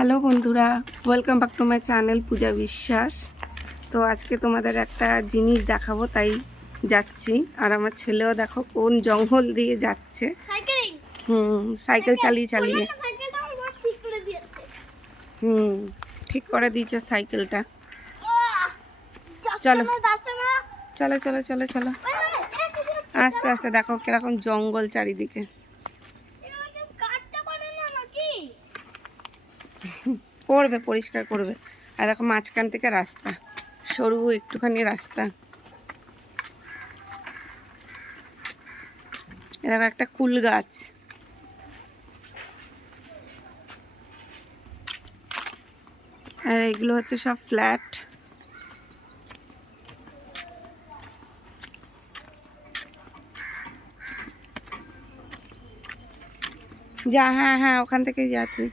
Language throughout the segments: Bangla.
হ্যালো বন্ধুরা, welcome back to my channel Puja Biswas. তো আজকে তোমাদের একটা জিনিস দেখাবো, তাই যাচ্ছি। আর আমার ছেলেও দেখো কোন জঙ্গল দিয়ে যাচ্ছে। সাইকেল চালিয়ে চালিয়ে ঠিক করে দিয়েছে সাইকেলটা। চলো চলো চলো চলো চলো আস্তে আস্তে। দেখো কিরকম জঙ্গল চারিদিকে। করবে, পরিষ্কার করবে। আর দেখো মাঝখান থেকে রাস্তা, সরু একটুখানি রাস্তা। এরকম একটা কুল গাছ। আর এগুলো হচ্ছে সব ফ্ল্যাট। যা, হ্যাঁ হ্যাঁ, ওখান থেকেই যা তুই।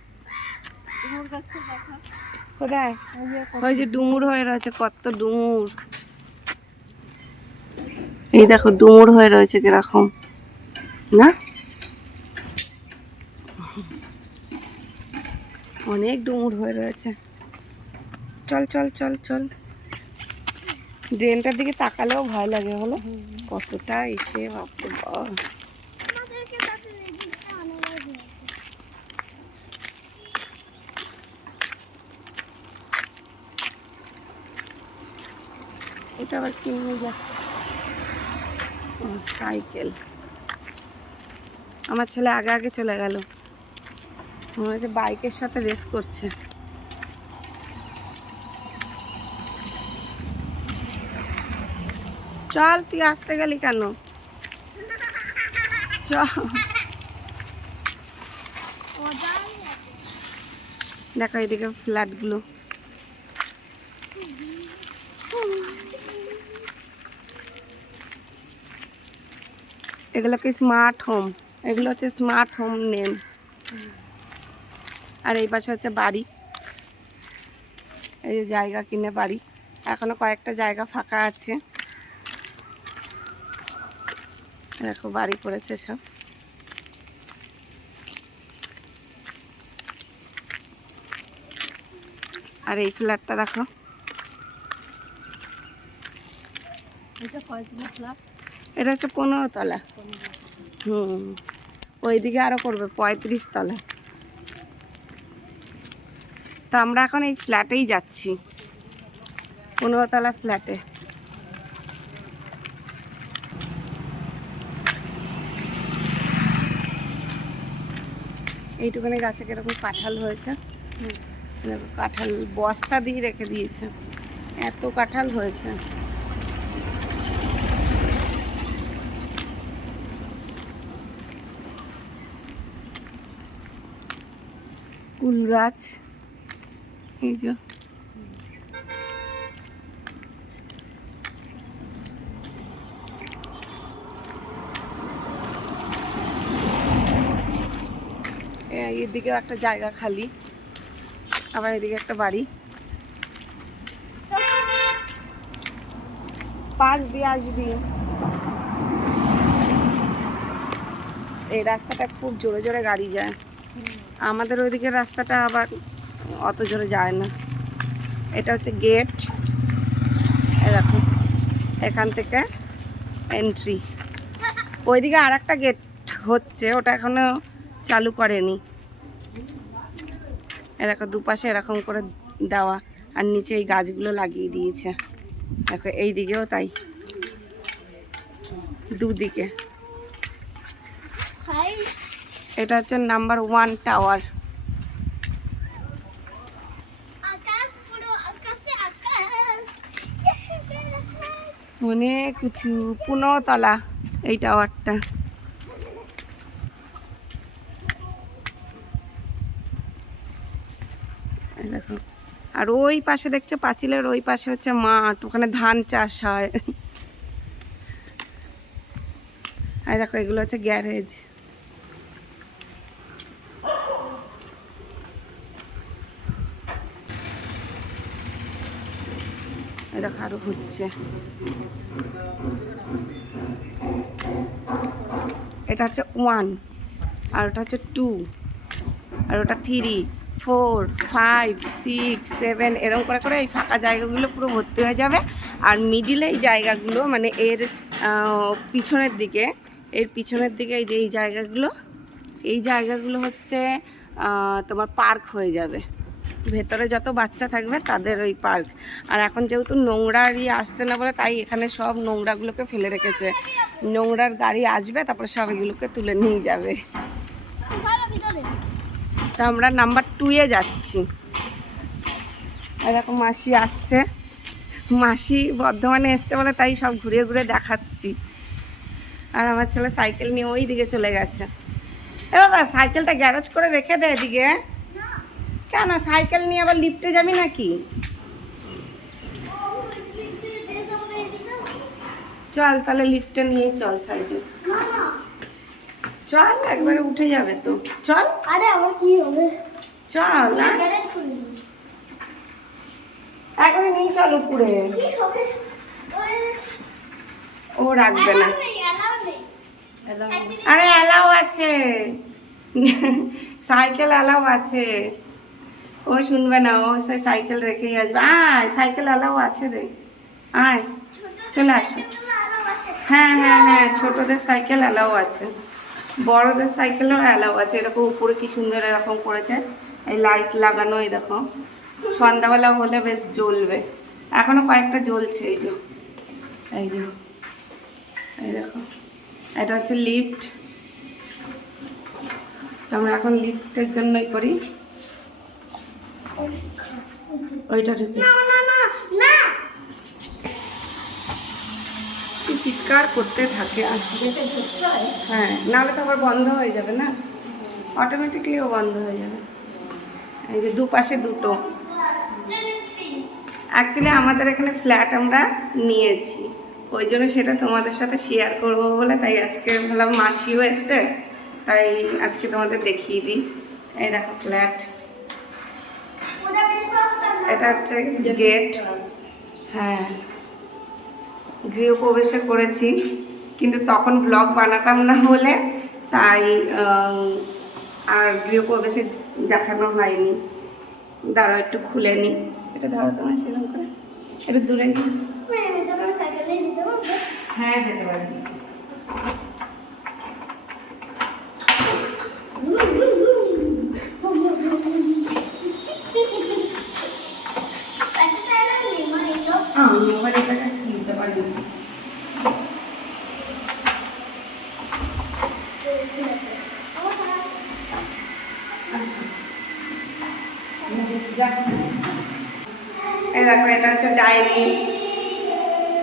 কোথায়? ওই যে ডুমুর হয়ে রয়েছে, কত ডুমুর। এই দেখো ডুমুর হয়ে রয়েছে কিরকম, না? অনেক ডুমুর হয়ে রয়েছে। চল চল চল চল। ড্রেনটার দিকে তাকালেও ভয় লাগে, বলো কতটা এসে। বাবা, এটা আবার কি নিয়ে যাচ্ছে? সাইকেল। আমার ছেলে আগে আগে চলে গেল, মনে হচ্ছে বাইকের সাথে রেস করছে। চল, তুই আসতে গেলি কেন? চল। দেখো এদিকে ফ্ল্যাটগুলো। এগুলোকে স্মার্ট হোম, এগুলো হচ্ছে স্মার্ট হোম নেম। আর এই পাশে হচ্ছে বাড়ি। এই যে জায়গা কিনে বাড়ি। এখনো কয়েকটা জায়গা ফাঁকা আছে। দেখো বাড়ি করেছে সব। আর এই ফ্ল্যাটটা দেখো, এটা হচ্ছে 15 তলা। ওইদিকে আরো করবে 35 তলা। তো আমরা এখন এই ফ্ল্যাটেই যাচ্ছি, 15 তলা ফ্ল্যাটে। এইটুখানি গাছে কিরকম কাঁঠাল হয়েছে। কাঁঠাল বস্তা দিয়ে রেখে দিয়েছে, এত কাঁঠাল হয়েছে। কুল গাছ, এই যে এদিকেও একটা জায়গা খালি, আবার এদিকে একটা বাড়ি। পাশ দিয়ে আসবি। এই রাস্তাটা খুব জোরে জোরে গাড়ি যায়। আমাদের ওইদিকে রাস্তাটা আবার অত জোরে যায় না। এটা হচ্ছে গেট। এরকম এখান থেকে এন্ট্রি। ওইদিকে আর একটা গেট হচ্ছে, ওটা এখনো চালু করেনি। এরকম দুপাশে এরকম করে দেওয়া, আর নিচে এই গাছগুলো লাগিয়ে দিয়েছে। দেখো এই দিকেও তাই, দুদিকে। এটা হচ্ছে নাম্বার 1 টাওয়ার। অনেক কিছু, 15 তলা এই টাওয়ারটা। দেখো, আর ওই পাশে দেখছো পাঁচিলের ওই পাশে হচ্ছে মাঠ, ওখানে ধান চাষ হয়। আর দেখো এগুলো হচ্ছে গ্যারেজ। দেখো আরো হচ্ছে। এটা হচ্ছে 1, আর ওটা হচ্ছে 2, আর ওটা 3, 4, 5, 6, 7 এরকম করে করে এই ফাঁকা জায়গাগুলো পুরো ভর্তি হয়ে যাবে। আর মিডিলে এই জায়গাগুলো মানে এর পিছনের দিকে এই যে এই জায়গাগুলো হচ্ছে তোমার পার্ক হয়ে যাবে। ভেতরে যত বাচ্চা থাকবে তাদের ওই পার্ক। আর এখন যেহেতু নোংরা আসছে না বলে তাই এখানে সব নোংরাগুলোকে ফেলে রেখেছে। নোংরার গাড়ি আসবে তারপরে সব এগুলোকে তুলে নিয়ে যাবে। তা আমরা নাম্বার 2-এ যাচ্ছি। এরকম মাসি আসছে, মাসি বর্ধমানে এসছে বলে তাই সব ঘুরে ঘুরে দেখাচ্ছি। আর আমার ছেলে সাইকেল নিয়ে ওই দিকে চলে গেছে। এ বাবা, সাইকেলটা গ্যারেজ করে রেখে দে এদিকে। কেন সাইকেল নিয়ে আবার লিফটে যাবি নাকি? চল তাহলে লিফটে নিয়ে চল সাইকেল। চল, একবারে উঠে যাবে তো। চল। আরে আমার কি হবে? চল না, একবারে নিয়ে চল উপরে। ও রাখবে না। আরে অ্যালাও আছে, সাইকেল অ্যালাও আছে। ও শুনবে না, ও সেই সাইকেল রেখেই আসবে। আয়, সাইকেল অ্যালাও আছে রে, আয় চলে আসো। হ্যাঁ হ্যাঁ হ্যাঁ, ছোটদের সাইকেল অ্যালাও আছে, বড়দের সাইকেলও অ্যালাও আছে। এরকম উপরে কি সুন্দর এরকম করেছে, এই লাইট লাগানো। এই দেখো সন্ধ্যাবেলা হলে বেশ জ্বলবে, এখনো কয়েকটা জ্বলছে। এই যে এই দেখো, এটা হচ্ছে লিফট। আমরা এখন লিফটের জন্যই করি। ওইটা ঢুকে চিৎকার করতে থাকে আসলে। হ্যাঁ, নাহলে তো আবার বন্ধ হয়ে যাবে না, অটোমেটিকলিও বন্ধ হয়ে যাবে। এই যে দুপাশে দুটো। অ্যাকচুয়ালি আমাদের এখানে ফ্ল্যাট আমরা নিয়েছি, ওই জন্য সেটা তোমাদের সাথে শেয়ার করবো বলে তাই আজকে ভাবলাম, মাসিও এসছে তাই আজকে তোমাদের দেখিয়ে দিই। এই দেখো ফ্ল্যাট, এটা হচ্ছে গেট। হ্যাঁ, গৃহপ্রবেশে করেছি, কিন্তু তখন ব্লগ বানাতাম না বলে তাই আর গৃহপ্রবেশে দেখানো হয়নি। দাঁড়াও একটু খুলে নি, এটা ধরো তোমার সেরকম করে, একটু দূরে গিয়ে। হ্যাঁ যেতে পারবি। আমি এবার এটাকে কিনতে পারি। এই দেখো, এটা হচ্ছে ডাইনিং,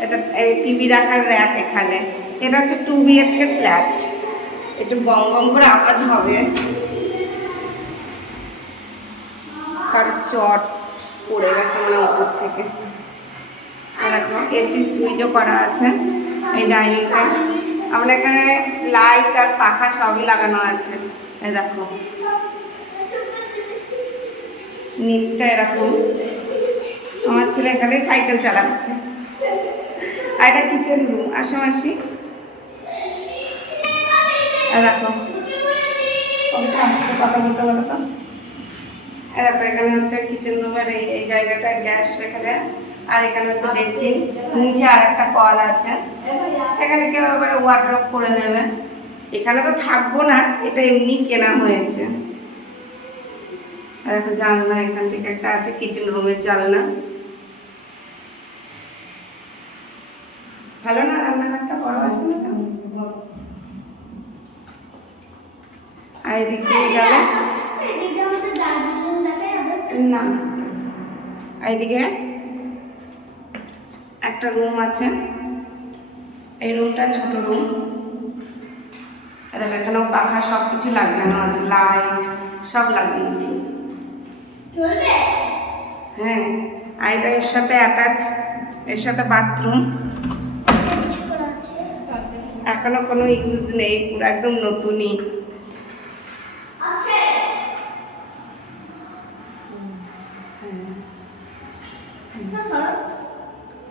এটা টিভি রাখার র্যাক এখানে। এটা হচ্ছে 2 BHK ফ্ল্যাট। একটু গম গম করে আওয়াজ হবে, কারোর চট পড়ে গেছে মানে উপর থেকে। আর দেখো এসি সুইচও করা আছে এই ডাইনিংটা। আমরা এখানে লাইট আর পাখা সবই লাগানো আছে। এই দেখো নিচটা এরকম। আমার ছেলে এখানে সাইকেল চালাচ্ছে। আর এটা কিচেন রুম। আসো মাসি, দেখো কথা বলতে বলো তো। দেখো এখানে হচ্ছে কিচেন রুমের এই জায়গাটা গ্যাস রেখে দেয়। আর এখানে হচ্ছে বেসিন, নিচে আর একটা কল আছে। এখানে কেউ আবার ওয়ার্ড্রপ করে নেবে। এখানে তো থাকবো না, এটা এমনি কেনা হয়েছে। আর একটা জানলা এখান থেকে একটা আছে, কিচেন রুমের জানলা। ভালো না, রান্নাঘরটা বড় আছে না? আর এদিক দিয়ে গেলে না, এইদিকে একটা রুম আছে। এই রুমটা ছোট রুম। এখানেও পাখা সব কিছু লাগানো আছে, লাইট সব লাগিয়েছি। হ্যাঁ, আর এটা এর সাথে অ্যাটাচ, এর সাথে বাথরুম। এখনো কোনো ইউজ নেই, পুরো একদম নতুনই।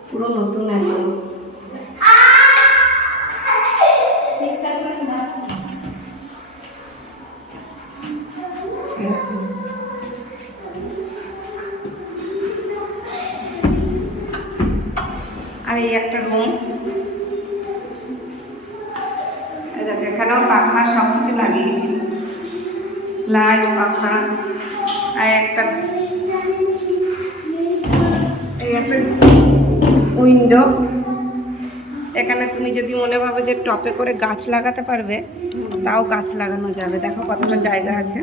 পুরো নতুন একদম। একটা রুম, এখানেও পাখা সব কিছু লাগিয়েছি, লাইট, পাখা। আর একটা উইন্ডো। এখানে তুমি যদি মনে ভাবো যে টপে করে গাছ লাগাতে পারবে, তাও গাছ লাগানো যাবে। দেখো কতটা জায়গা আছে।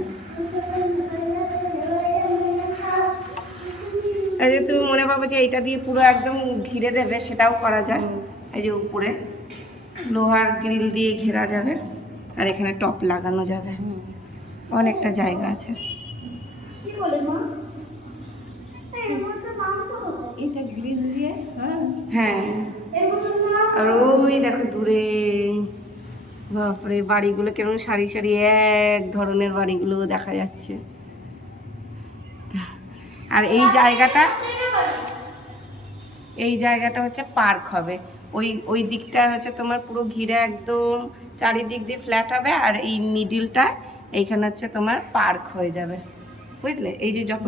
এই যে তুমি মনে ভাবো যে এইটা দিয়ে পুরো একদম ঘিরে দেবে, সেটাও করা যায়। এই যে উপরে লোহার গ্রিল দিয়ে ঘেরা যাবে, আর এখানে টপ লাগানো যাবে। অনেকটা জায়গা আছে। হ্যাঁ, আর ওই দেখো দূরে, বাপরে বাড়িগুলো কেমন সারি সারি এক ধরনের বাড়িগুলো দেখা যাচ্ছে। আর এই জায়গাটা হচ্ছে পার্ক হবে। ওই দিকটা হচ্ছে তোমার পুরো ঘিরে একদম চারিদিক দিয়ে ফ্ল্যাট হবে, আর এই মিডিলটা এইখানে হচ্ছে তোমার পার্ক হয়ে যাবে, বুঝলে? এই যে যত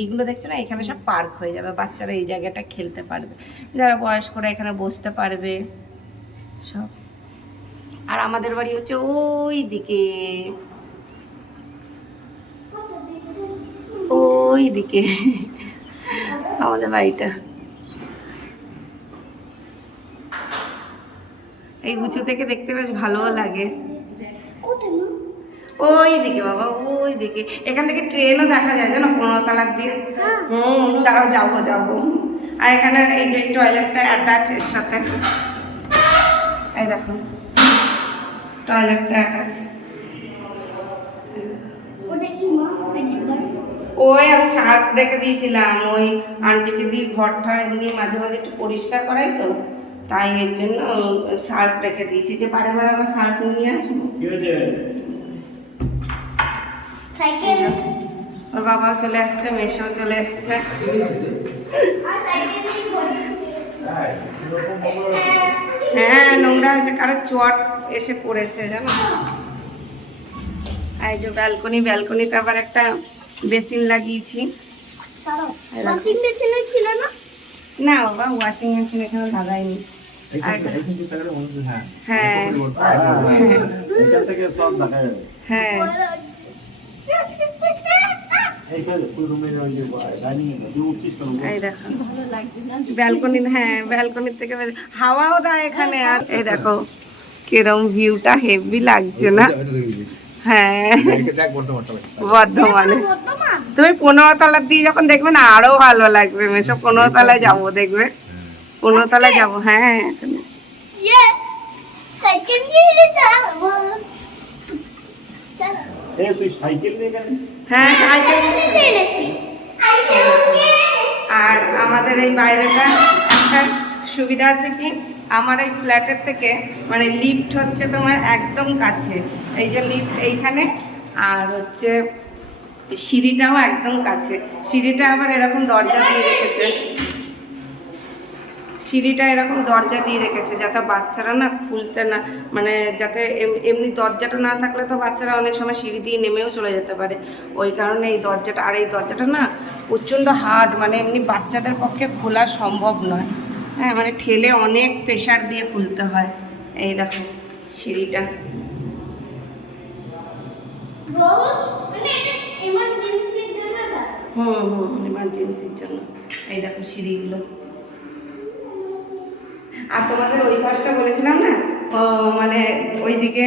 এইগুলো দেখছো না, এখানে সব পার্ক হয়ে যাবে। বাচ্চারা এই জায়গাটা খেলতে পারবে, যারা বয়স্করা এখানে বসতে পারবে সব। আর আমাদের বাড়ি হচ্ছে ওই দিকে, ওই দিকে আমাদের বাড়িটা। এই উঁচু থেকে দেখতে বেশ ভালোও লাগে। ওই দিকে বাবা, ওই দিকে। এখান থেকে ট্রেনও দেখা যায় জানো, 15 তলার দিয়ে। দাঁড়াও, যাবো। আর এখানে এই যে টয়লেটটা অ্যাটাচ এর সাথে, এই দেখো টয়লেটটা অ্যাটাচ। ওই আমি সার্ফ রেখে দিয়েছিলাম, ওই আন্টিকে দিয়ে ঘরটা এমনি মাঝে মাঝে একটু পরিষ্কার করাই তো, তাই এর জন্য সার্ফ রেখে দিয়েছি, যে বারে বারে আবার সার্ফ নিয়ে আসবো। ওর বাবাও চলে আসছে, মেসোও চলে আসছে। হ্যাঁ, নোংরা হয়েছে, কারো চট এসে পড়েছে জানো। এই যে ব্যালকনিতে আবার একটা বেসিন লাগিয়েছি। না বাবা, ওয়াশিং মেশিন এখানে লাগাইনি। হ্যাঁ, এই দেখো ব্যালকনি, হ্যাঁ ব্যালকনির থেকে হাওয়াও দেয় এখানে। আর এই দেখো কিরম ভিউটা হেভি লাগছে না? হ্যাঁ, বর্ধমানে। তুমি 15 তলার দিয়ে যখন দেখবে না, আরো ভালো লাগবে। মেশো 15 তলায় যাবো, দেখবে 15 তলায় যাবো। হ্যাঁ, হ্যাঁ সাইকেল। আর আমাদের এই বাইরেটা একটা সুবিধা আছে কি, আমার এই ফ্ল্যাটের থেকে মানে লিফট হচ্ছে তোমার একদম কাছে। এই যে লিফট এইখানে, আর হচ্ছে সিঁড়িটাও একদম কাছে। সিঁড়িটা আবার এরকম দরজা দিয়ে রেখেছে, যাতে বাচ্চারা না খুলতে না, মানে যাতে এমনি দরজাটা না থাকলে তো বাচ্চারা অনেক সময় সিঁড়ি দিয়ে নেমেও চলে যেতে পারে। ওই কারণে এই দরজাটা, আর এই দরজাটা না প্রচণ্ড হার্ড, মানে এমনি বাচ্চাদের পক্ষে খোলা সম্ভব নয়। হ্যাঁ, মানে ঠেলে অনেক প্রেশার দিয়ে খুলতে হয়। এই দেখো সিঁড়িটা, ইমার্জেন্সির জন্য। এই দেখো সিঁড়িগুলো। আর তোমাদের ওই পাশটা বলেছিলাম না, মানে ওইদিকে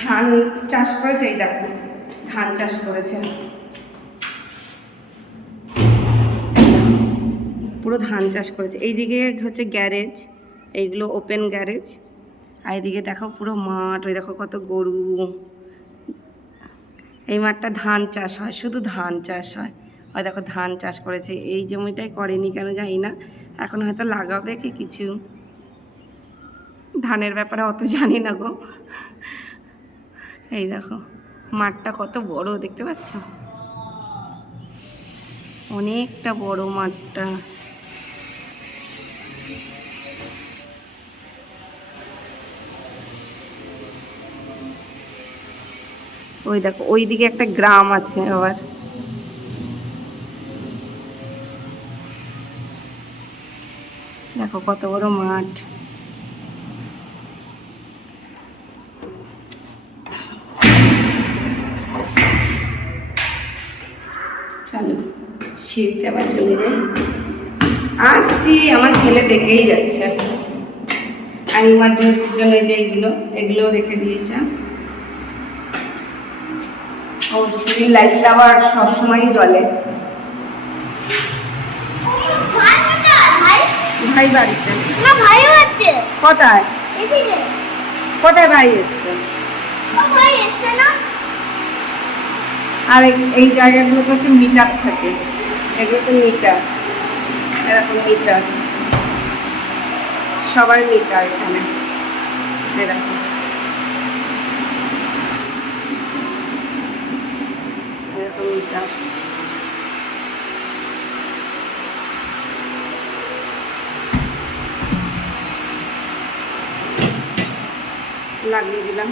ধান চাষ করেছে। এই দেখো ধান চাষ করেছে, পুরো ধান চাষ করেছে। এইদিকে হচ্ছে গ্যারেজ, এইগুলো ওপেন গ্যারেজ। আর এইদিকে দেখো পুরো মাঠ, ওই দেখো কত গরু। এই মাঠটা ধান চাষ হয়, শুধু ধান চাষ হয়। ওই দেখো ধান চাষ করেছে। এই জমিটাই করেনি কেন জানি না, এখন হয়তো লাগাবে কি কিছু। ধানের ব্যাপারে অত জানি না গো। এই দেখো মাঠটা কত বড়, দেখতে পাচ্ছ? অনেকটা বড় মাঠটা। ওই দেখো ওইদিকে একটা গ্রাম আছে আবার। দেখো দেখো কত বড় মাঠ। চলো সিঁড়িতে আবার চলে যাই। আসছি, আমার ছেলে ডেকেই যাচ্ছে। আর ইমার্জেন্সির জন্য যে এগুলো রেখে দিয়েছে। ও সিঁড়ির লাইটটা আবার সবসময়ই জ্বলে। ভাই বাড়িতে না, ভাইও আছে। কোথায়? এদিকে কোথায় ভাই এসছে? ভাই এসছে না। আর এই জায়গাগুলোতে হচ্ছে মিটার থাকে, এগুলোতে মিটার, এরকম মিটার, সবার মিটার এখানে এরকম। এরকম মিটার। লাগিয়ে দিলাম।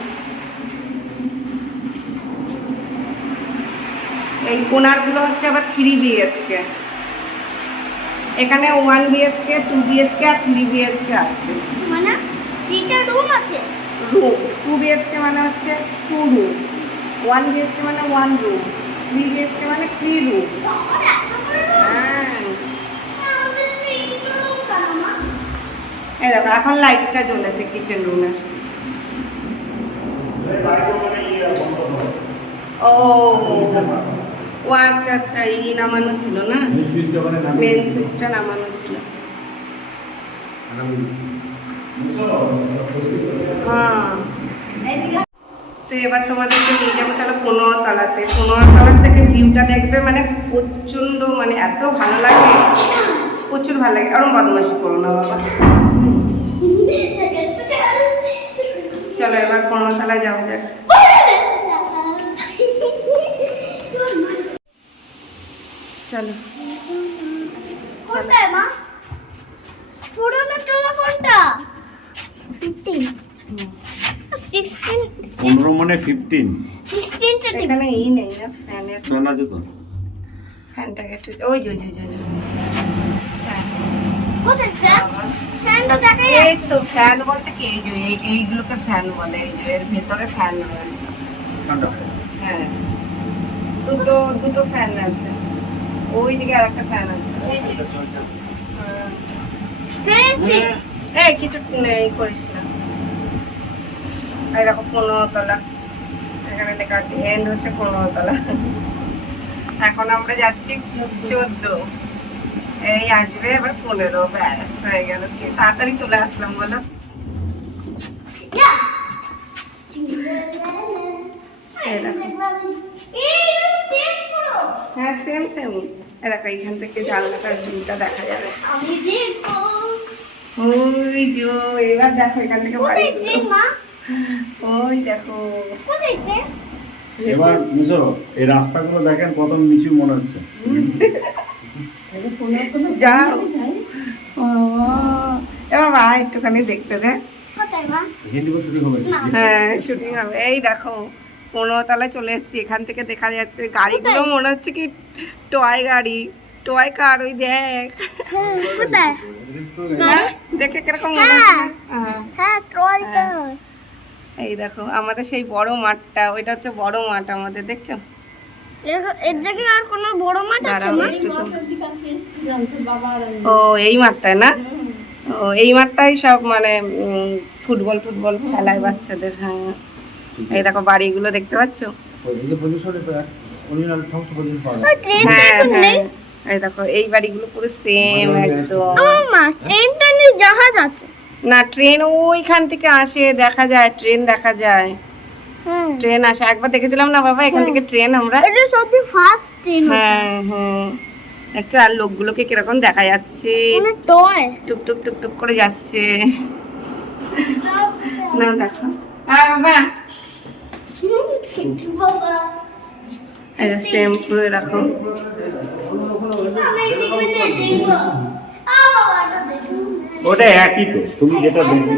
এই কোনারগুলো হচ্ছে আবার 3 BHK। এখানে 1 BHK, 2 BHK আর 3 BHK আছে। মানে 3টা রুম আছে। রুম 2 BHK মানে হচ্ছে 2 রুম, 1 BHK মানে 1 রুম, 3 BHK মানে 3 রুম। বাবা, এত বড় room? হ্যাঁ, আমাদের 3টা রুম কেন মা? এই দেখো এখন লাইটটা জ্বলেছে কিচেন রুমে। ও ও আচ্ছা আচ্ছা, এই নামানো ছিল না, মেন সুইচটা নামানো ছিল। হ্যাঁ, তো এবার তোমাদেরকে নিয়ে যাবো, চলো 15 তলাতে। 15 তলার থেকে ভিউটা দেখবে, মানে প্রচণ্ড, মানে এত ভালো লাগে, প্রচুর ভালো লাগে। আর বদমাইশি করো না বাবা। চলো এবার 15 তলায় যাওয়া যাক। চলো কোনটা মা? পুরোনো টলা কোনটা? 15 16 15 মানে 15 16টা এখানে এই নেই না ফ্যানের, শোনা যেত। ফ্যানটাকে একটু ওই যে ফ্যান। কোথায় ফ্যান? ফ্যানটা দেখা এই তো ফ্যান বলতে কি, এই যে এইগুলোকে ফ্যান বলে। এই যে এর ভেতরে ফ্যান রয়েছে। হ্যাঁ, দুটো ফ্যান আছে। ওই দিকে আর একটা ফ্যান আছে। যাচ্ছে। এই কিছু নেই, করিস না। এই দেখো 15 তলা, এখানে লেখা আছে এন্ড হচ্ছে 15 তলা। এখন আমরা যাচ্ছি 14, এই আসবে এবার 15। ব্যাস হয়ে গেল, কি তাড়াতাড়ি চলে আসলাম বলো। এই দেখো, হ্যাঁ সেম দেখো, এইখান থেকে জানলাটার ভিউটা দেখা যাবে। আমি দেখবো। ওই যে এবার দেখো এখান থেকে কোথায় বাড়িগুলো। ট্রেন মা? ওই দেখো, কোথায় ট্রেন? এবার মিশো, এই রাস্তাগুলো দেখেন কত নিচু মনে হচ্ছে। যাও। ও এবার মা একটুখানি দেখতে দে। কোথায় মা? হিন্দি বই শুটিং হবে। হ্যাঁ শুটিং হবে। এই দেখো 15 তলায় চলে এসেছি। এখান থেকে দেখা যাচ্ছে গাড়িগুলো, মনে হচ্ছে কি টয় গাড়ি, টয় কার। ওই দেখ, হ্যাঁ, কোথায়? হ্যাঁ, দেখে কিরকম মনে হচ্ছে না? হ্যাঁ। হ্যাঁ, ট্রয়টা। এই দেখো আমাদের সেই বড় মাঠটা, ওইটা হচ্ছে বড় মাঠ আমাদের, দেখছো? এর দিকে আর কোনো বড় মাঠ আছে দাঁড়াও মা? একটু ও এই মাঠটায় না, ও এই মাঠটাই সব মানে ফুটবল খেলায় বাচ্চাদের। হ্যাঁ, এই দেখো বাড়িগুলো দেখতে পাচ্ছো? ওই ট্রেনটা হ্যাঁ এখন নেই। এই দেখো এই বাড়িগুলো পুরো সেম একদম। আমার মা, ট্রেনটা নেই, জাহাজ আছে। না, ট্রেন ওইখান থেকে আসে, দেখা যায়, ট্রেন দেখা যায়, হ্যাঁ, ট্রেন আসে। একবার দেখেছিলাম না বাবা, এখান থেকে ট্রেন আমরা। এটা সবচেয়ে ফাস্ট ট্রেন। হ্যাঁ হ্যাঁ, একটু আর লোকগুলোকে কিরকম দেখা যাচ্ছে, মানে টয়। টুকটুক করে যাচ্ছে। না দেখো, হ্যাঁ বাবা, বাবা, এই যে সেম পুরো এরকম। আমি এদিকে নিয়ে দেখবো। বাবা, এটা দেখুন। ওটা একই তো, তুমি যেটা দেখবে।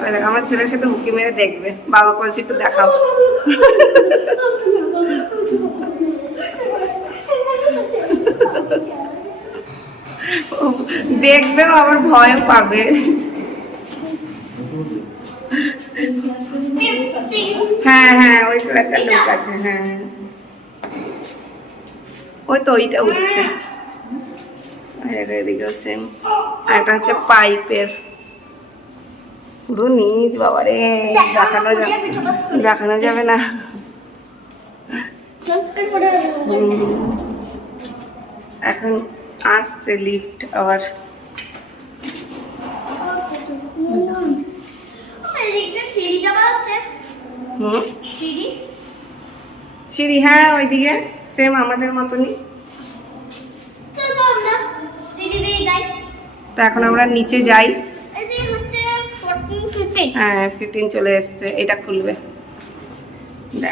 ওই দেখো আমার ছেলের সাথে উকি মেরে দেখবে, বাবা বলছে একটু দেখাও। ও দেখবেও আবার ভয়ও পাবে। হ্যাঁ হ্যাঁ, ওই তো একটা লোক আছে। হ্যাঁ, ওই তো ওইটা উঠছে। এদিকেও সেম। আর একটা হচ্ছে পাইপের পুরো নিচ, বাবারে দেখানো যাবে না। এখন আসছে লিফট আবার। হুম, সিঁড়ি, হ্যাঁ ওইদিকে সেম আমাদের মতনই। তো এখন আমরা নিচে যাই। হ্যাঁ 15 চলে এসছে, এটা খুলবে। দেখ।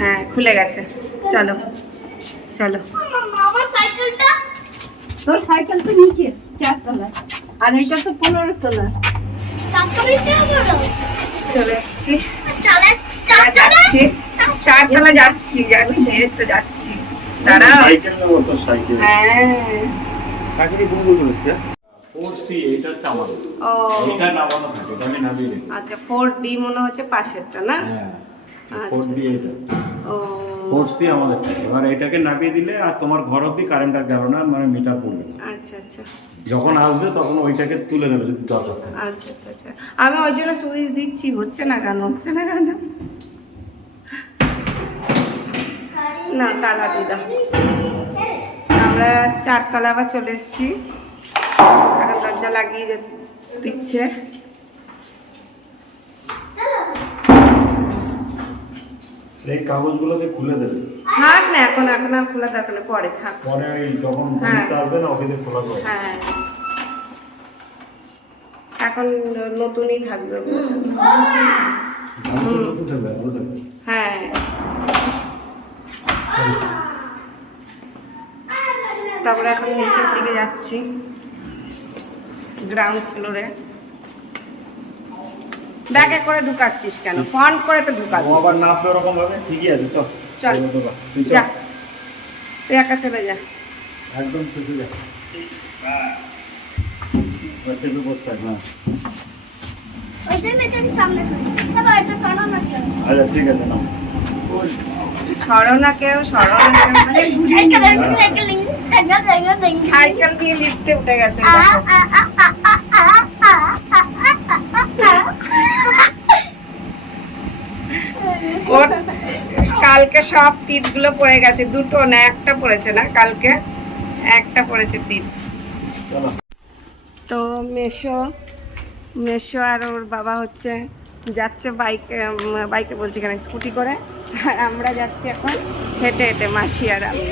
হ্যাঁ খুলে গেছে, চলো চলো। আমার সাইকেলটা, তোর সাইকেল তো নিচে 4 তলায়, আর এটা তো 15 তলায়। চলে এসছি, চালায় যাচ্ছি 4 তলা যাচ্ছি, এই তো যাচ্ছি। দাঁড়া। সাইকেল নেবো তো, সাইকেল। হ্যাঁ সাইকেলে গুগল করেছে 4C, এটা হচ্ছে আমাদের। ও এটা নামানো থাকে, এটা আমি নামিয়ে রেখেছি। আচ্ছা, 4D মনে হচ্ছে পাশেরটা না? হ্যাঁ, আচ্ছা। 4D এটা। ও 4C আমাদের। এবার এটাকে নামিয়ে দিলে আর তোমার ঘর অব্দি কারেন্ট আর গেল না, মানে মিটার পড়বে না। আচ্ছা আচ্ছা যখন আসবে তখন ওইটাকে তুলে নেবে যদি দরকার থাকে। আচ্ছা আচ্ছা আচ্ছা, আমি ওই জন্য সুইচ দিচ্ছি, হচ্ছে না কেন, হচ্ছে না কেন? না তালা দিয়ে দাও। আমরা 4 তলা আবার চলে এসেছি, এখন দরজা লাগিয়ে দিচ্ছে। এই কাগজগুলোকে খুলে দেবে, থাক না, এখন আর খোলা দরকার নেই, পরে থাক। পরে ওই যখন হ্যাঁ। ঘুরতে আসবে না ওকে দিয়ে খোলা দেবে। হ্যাঁ এখন নতুনই থাকবে ওগুলো। হ্যাঁ তারপরে এখন নিচের দিকে যাচ্ছি, গ্রাউন্ড ফ্লোরে। ব্যাগে করে ঢুকাচ্ছিস কেন? ফ্রন্ট করে তো ঢুকাবি। ও আবার নাচবে ওরকম ভাবে, ঠিকই আছে, চল চল। তুই চল, যা, তুই একা চলে যা। একদম শুধু যা। চেপে বসতে হবে, হ্যাঁ। আচ্ছা ঠিক আছে, নাও। সরো না কেউ, সরো না কেউ, মানে সাইকেল দিয়ে লিফটে উঠে গেছে, দেখো। ওর কালকে সব তিতগুলো পড়ে গেছে, দুটো না একটা পড়েছে না, কালকে একটা পড়েছে তিত। চলো। তো মেশো আর ওর বাবা হচ্ছে যাচ্ছে বাইকে বলছি কেন, স্কুটি করে। আর আমরা যাচ্ছি এখন হেঁটে হেঁটে, মাসি আর আমি।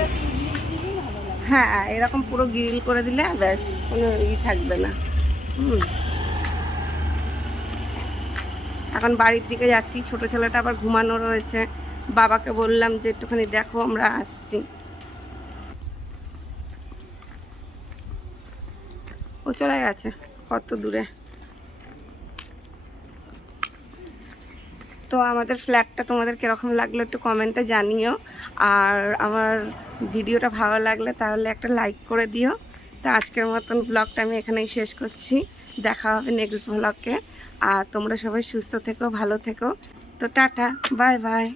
হ্যাঁ এরকম পুরো গ্রিল করে দিলে ব্যাস কোনো থাকবে না। এখন বাড়ির দিকে যাচ্ছি, ছোট ছেলেটা আবার ঘুমানো রয়েছে। বাবাকে বললাম যে একটুখানি দেখো, আমরা আসছি। ও চলে গেছে কত দূরে। তো আমাদের ফ্ল্যাটটা তোমাদের কীরকম লাগলো একটু কমেন্টে জানিও। আর আমার ভিডিওটা ভালো লাগলে তাহলে একটা লাইক করে দিও। তো আজকের মতন ব্লগটা আমি এখানেই শেষ করছি, দেখা হবে নেক্সট ব্লগে। আর তোমরা সবাই সুস্থ থেকো, ভালো থেকো। তো টাটা, বাই বাই।